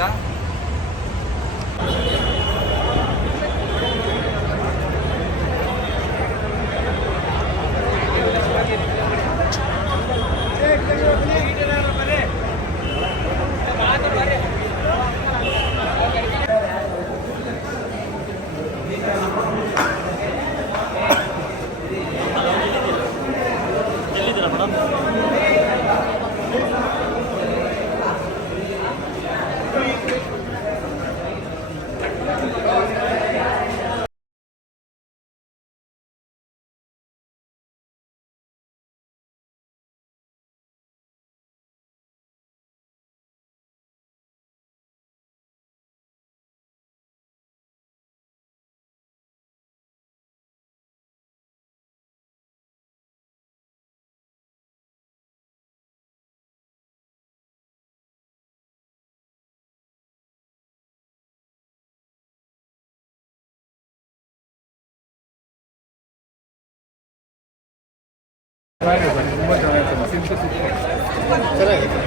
ಅಂತ. ತುಂಬ ಚೆನ್ನಾಗಿರ್ತದೆ. ಸಿಂಪಲ್ ಚೆನ್ನಾಗಿದೆ.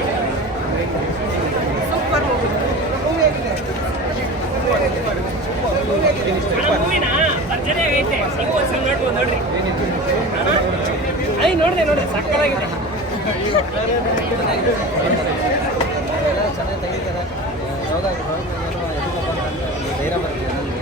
ನೋಡಿದೆ ಸಕ್ಕತ್ತಾಗಿದೆ. ಚೆನ್ನಾಗಿ ತೆಗಿತಾರೆ. ಧೈರ್ಯ ಬರ್ತೀವಿ ನನಗೆ.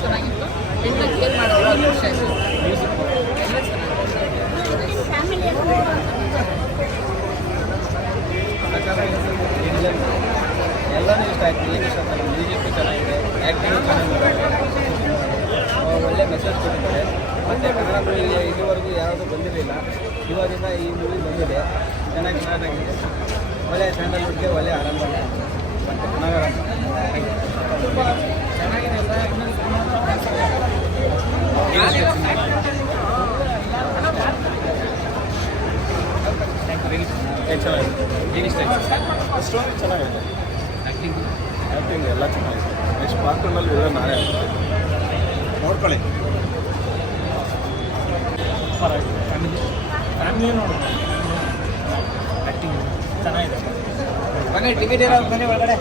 ಚೆನ್ನಾಗಿತ್ತು. ಎಲ್ಲ ಕೇರ್ ಮಾಡೋದು ಖುಷಿ ಆಯಿತು. ಎಲ್ಲನೂ ಇಷ್ಟ ಆಯಿತು. ಏನು ಇಷ್ಟ ಆಗ್ತದೆ, ಮ್ಯೂಸಿಕ್ ಚೆನ್ನಾಗಿದೆ, ಆ್ಯಕ್ಟಿಂಗ್ ಚೆನ್ನಾಗಿದೆ, ಒಳ್ಳೆ ಮೆಸೇಜ್ ಕೊಟ್ಟಿದ್ದಾರೆ. ಮತ್ತು ಕನ್ನಡ ಮೂವಿ ಇದುವರೆಗೂ ಯಾವುದೂ ಬಂದಿರಲಿಲ್ಲ. ಇವಾಗಿಂದ ಈ ಮೂವಿ ಬಂದಿದೆ. ಚೆನ್ನಾಗಿದೆ. ಒಳ್ಳೆ ಸ್ಯಾಂಡಲ್ವುಡ್ಗೆ ಒಳ್ಳೆ ಆರಂಭ ಮತ್ತು ಪುನರಾರಂಭ ಚೆನ್ನಾಗಿದೆ. ಸ್ಟೋರಿ ಚೆನ್ನಾಗಿದೆ. ಆ್ಯಕ್ಟಿಂಗ್ ಎಲ್ಲ ಚೆನ್ನಾಗಿದೆ. ನೆಕ್ಸ್ಟ್ ಪಾರ್ಟ್ನಲ್ಲಿ ಎಲ್ಲ ನಾಳೆ ನೋಡ್ಕೊಳ್ಳಿ. ಫ್ಯಾಮಿಲಿ ನೋಡೋದು. ಆ್ಯಕ್ಟಿಂಗ್ ಚೆನ್ನಾಗಿದೆ. ಟಿಕೆಟ್ ಇರೋ ಮನೆ ಒಳಗಡೆ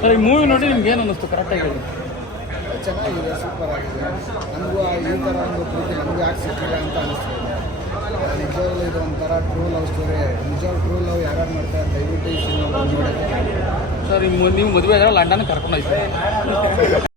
ಸರ್, ಈ ಮೂವಿ ನೋಡಿ ನಿಮ್ಗೆ ಏನು ಅನ್ನಿಸ್ತು? ಕರೆಕ್ಟಾಗಿ ಹೇಳಿ. ಚೆನ್ನಾಗಿದೆ, ಸೂಪರ್ ಆಗಿದೆ. ನನಗೂ ಈ ಥರ ಒಂದು ಪ್ರೀತಿ ನಮಗೂ ಯಾಕೆ ಸಿಕ್ಕಿಲ್ಲ ಅಂತ ಅನಿಸ್ತಿದೆ. ನಿಜವಾಗ್ಲೂ ಇದು ಒಂಥರ ಟ್ರೂ ಲವ್ ಸ್ಟೋರಿ. ನಿಜವಾಗ್ಲೂ ಟ್ರೂ ಲವ್ ಯಾರ್ಯಾರು ಮಾಡ್ತಾರೆ ದಯವಿಟ್ಟು ಈ ಸಿನಿಮಾ ನೋಡಿ. ಸರ್, ನೀವು ಮದುವೆ ಆದರೆ ಲಂಡನ್ ಕರ್ಕೊಂಡು ಹೋಯ್ತು.